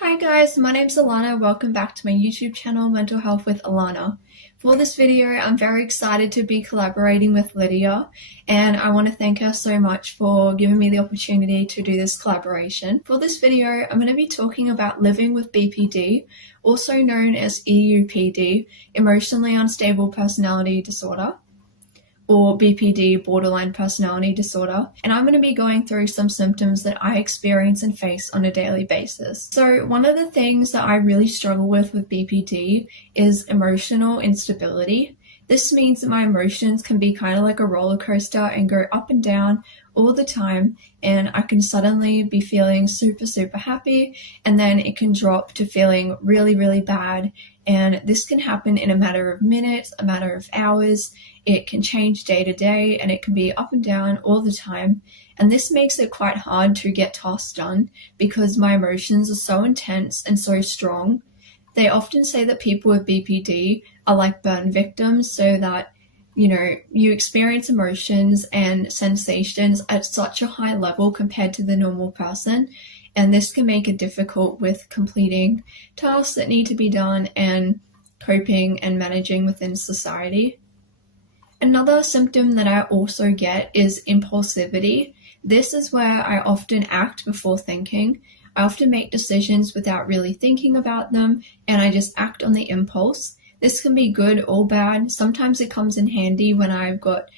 Hi guys, my name's Alana. Welcome back to my YouTube channel, Mental Health with Alana. For this video, I'm very excited to be collaborating with Lydia, and I want to thank her so much for giving me the opportunity to do this collaboration. For this video, I'm going to be talking about living with BPD, also known as EUPD, Emotionally Unstable Personality Disorder, or BPD, borderline personality disorder, and I'm going to be going through some symptoms that I experience and face on a daily basis. So one of the things that I really struggle with BPD is emotional instability. This means that my emotions can be kind of like a roller coaster and go up and down all the time, and I can suddenly be feeling super happy, and then it can drop to feeling really bad. And this can happen in a matter of minutes, a matter of hours. It can change day to day, and it can be up and down all the time. And this makes it quite hard to get tasks done because my emotions are so intense and so strong. They often say that people with BPD are like burn victims, so that you experience emotions and sensations at such a high level compared to the normal person, and this can make it difficult with completing tasks that need to be done and coping and managing within society. Another symptom that I also get is impulsivity. This is where I often act before thinking. I often make decisions without really thinking about them, and I just act on the impulse. This can be good or bad. Sometimes it comes in handy when I've got,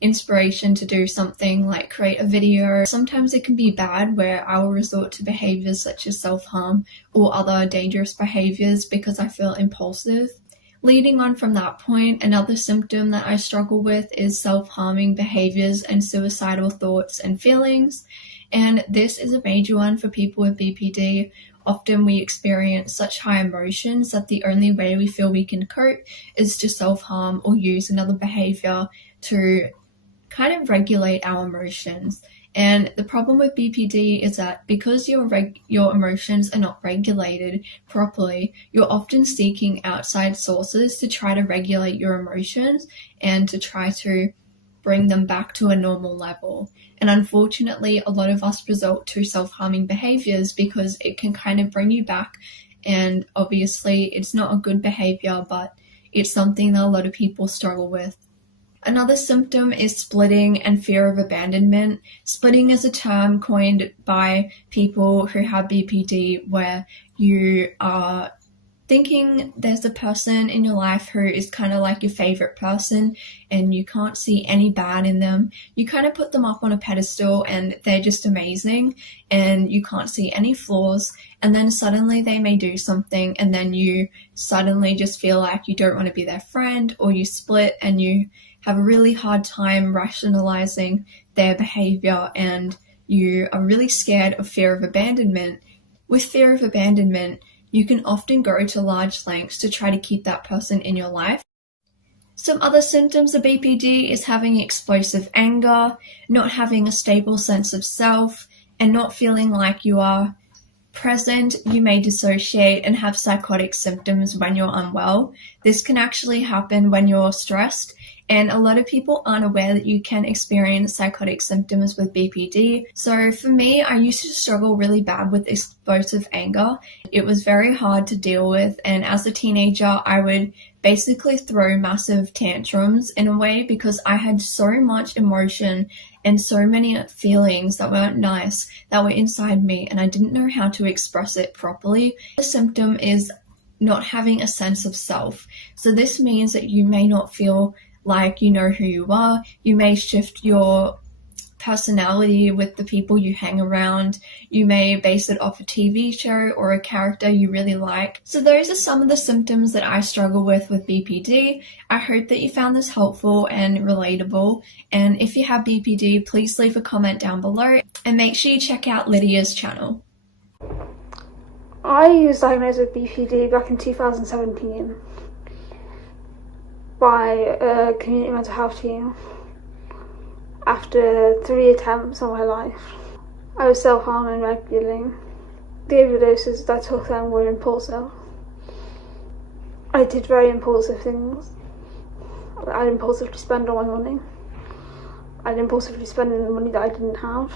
inspiration to do something like create a video. Sometimes it can be bad where I will resort to behaviors such as self-harm or other dangerous behaviors because I feel impulsive. Leading on from that point, another symptom that I struggle with is self-harming behaviors and suicidal thoughts and feelings. And this is a major one for people with BPD. Often we experience such high emotions that the only way we feel we can cope is to self-harm or use another behavior to kind of regulate our emotions. And the problem with BPD is that because your emotions are not regulated properly, you're often seeking outside sources to try to regulate your emotions and to try to bring them back to a normal level. And unfortunately, a lot of us resort to self-harming behaviors because it can kind of bring you back. And obviously, it's not a good behavior, but it's something that a lot of people struggle with. Another symptom is splitting and fear of abandonment. Splitting is a term coined by people who have BPD where you are thinking there's a person in your life who is kind of like your favorite person and you can't see any bad in them. You kind of put them up on a pedestal and they're just amazing and you can't see any flaws, and then suddenly they may do something and then you suddenly just feel like you don't want to be their friend, or you split and you have a really hard time rationalizing their behavior and you are really scared of fear of abandonment. With fear of abandonment, you can often go to large lengths to try to keep that person in your life. Some other symptoms of BPD is having explosive anger, not having a stable sense of self, and not feeling like you are present. You may dissociate and have psychotic symptoms when you're unwell. This can actually happen when you're stressed, and a lot of people aren't aware that you can experience psychotic symptoms with BPD. So for me, I used to struggle really bad with explosive anger. It was very hard to deal with, and as a teenager, I would basically throw massive tantrums in a way because I had so much emotion and so many feelings that weren't nice that were inside me, and I didn't know how to express it properly. The symptom is not having a sense of self. So this means that you may not feel like you know who you are. You may shift your personality with the people you hang around. You may base it off a TV show or a character you really like. So those are some of the symptoms that I struggle with BPD. I hope that you found this helpful and relatable. And if you have BPD, please leave a comment down below and make sure you check out Lydia's channel. I was diagnosed with BPD back in 2017 by a community mental health team after 3 attempts on my life. I was self-harming regularly. The overdoses that I took then were impulsive. I did very impulsive things. I'd impulsively spend all my money. I'd impulsively spend the money that I didn't have.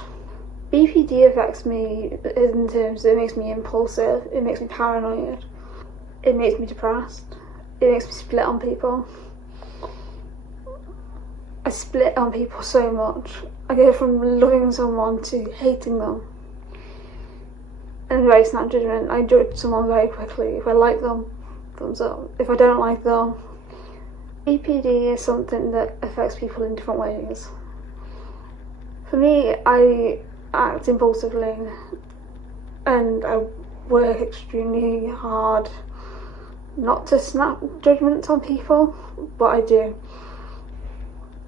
BPD affects me in terms that it makes me impulsive, it makes me paranoid, it makes me depressed, it makes me split on people. I split on people so much. I go from loving someone to hating them. And very snap judgment. I judge someone very quickly. If I like them, thumbs up. If I don't like them, BPD is something that affects people in different ways. For me, I act impulsively and I work extremely hard not to snap judgments on people, but I do.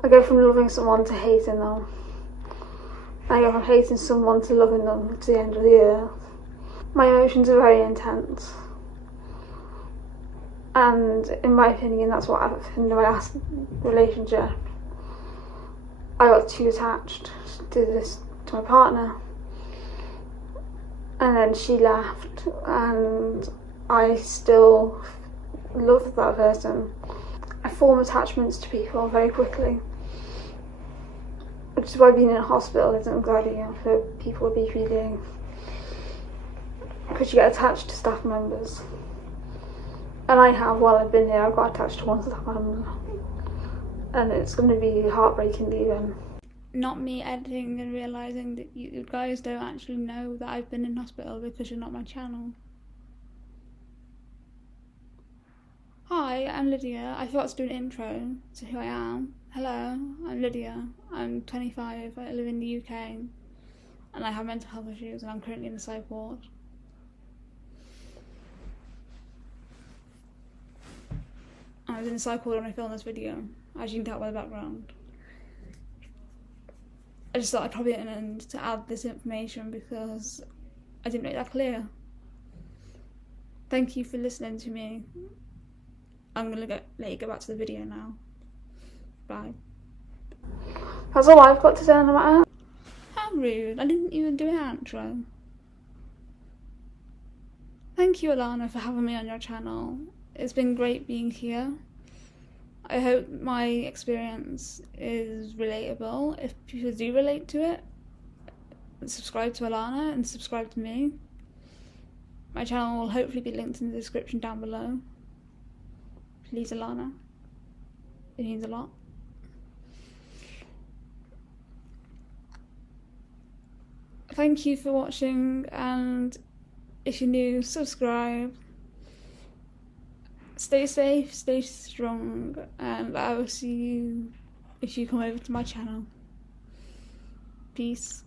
I go from loving someone to hating them. I go from hating someone to loving them to the end of the earth. My emotions are very intense. And in my opinion, that's what happened in my last relationship. I got too attached to my partner. And then she left, and I still love that person. I form attachments to people very quickly, which is why being in a hospital isn't a good idea for people with BPD, because you get attached to staff members. And I have, while I've been here, I've got attached to one staff member, and it's going to be heartbreaking leaving. Not me editing and realising that you guys don't actually know that I've been in hospital because you're not my channel. Hi, I'm Lydia. I forgot to do an intro to who I am. Hello, I'm Lydia. I'm 25, I live in the UK, and I have mental health issues, and I'm currently in the psych ward. I was in the psych ward when I filmed this video, as you can tell by the background. I just thought I'd probably end to add this information because I didn't make that clear. Thank you for listening to me. I'm gonna let you go back to the video now. Bye. That's all I've got to say on the matter. How rude, I didn't even do an outro. Thank you, Alana, for having me on your channel. It's been great being here. I hope my experience is relatable. If people do relate to it, subscribe to Alana and subscribe to me. My channel will hopefully be linked in the description down below. Please, Alana. It means a lot. Thank you for watching, and if you're new, subscribe. Stay safe, stay strong, and I will see you if you come over to my channel. Peace.